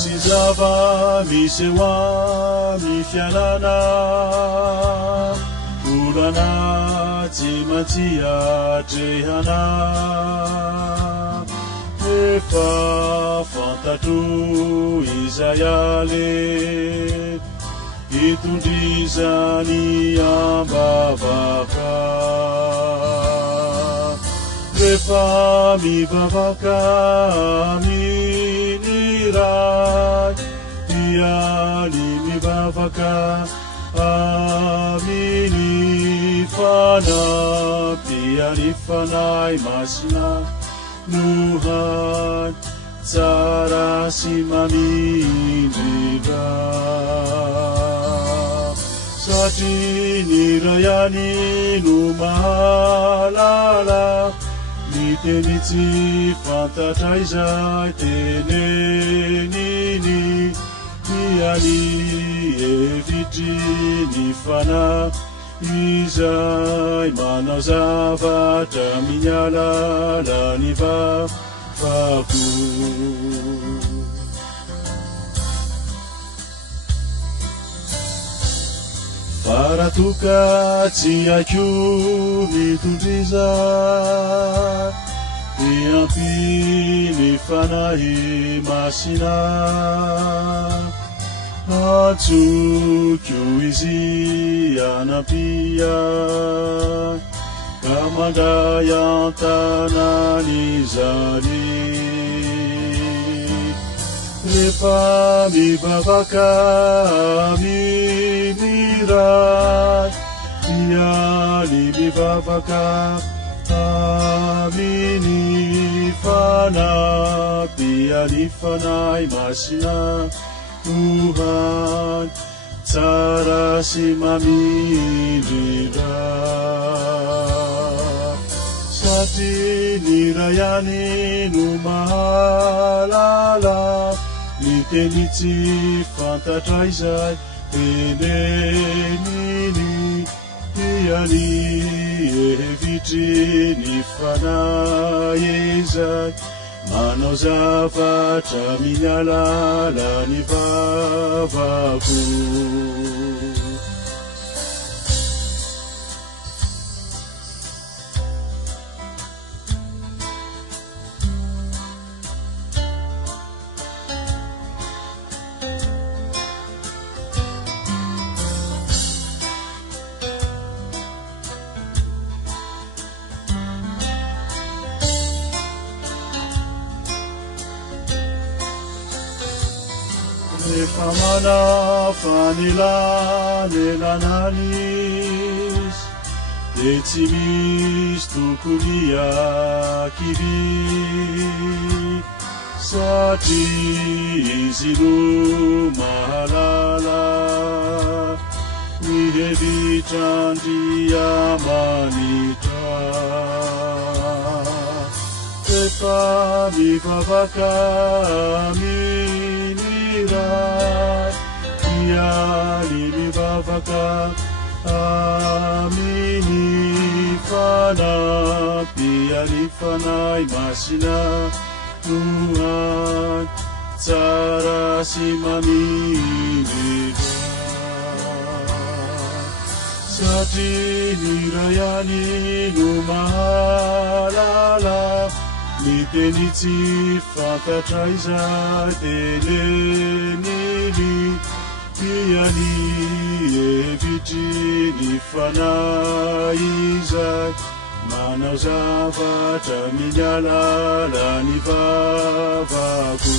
misy zava misy eo amin'ny fianana olana tsy maintsy atrehana efa fantatro izay ale itondrizany ambavaka rehefa mivavaka amin'ny ray dia ny mivavaka amin'ny fanampy fanay masina nohay tsara sy mamindrindra satria ny ray ihany no mahalala ny teny tsy fantatra izay teneniny iany hevitry ny fanahy izay manao zavatra amin'ny alalany vavako faratoka tsy haiko mitondriza ampiny fanahy masina atsokio izy anampia ka mandray an-tanany zany rehefa mivavaka amin'ny ray dia ny mivavaka amin'ny fanampy fanay masina nohay tsara sy mamindrindra satria ny ray ihany no mahalala ny teny tsy fantatra izay teneniny iany hevitry ny fanahy izay manao zavatra amin'ny alalany vavako rehefa manafanelanan'elanan'izy de tsy misy tokony akiry satria izy no mahalala ny hevitrandriamanitra rehefa mivavaka amin'ny ray dia ny mivavaka amin'ny fanampy fanay masina nohay tsara sy mamindrindra satria ny ray ihany no mahalala ny teny tsy fantatra izay teneniny iany hevitry ny fanahy izay manao zavatra amin'ny alalany vavako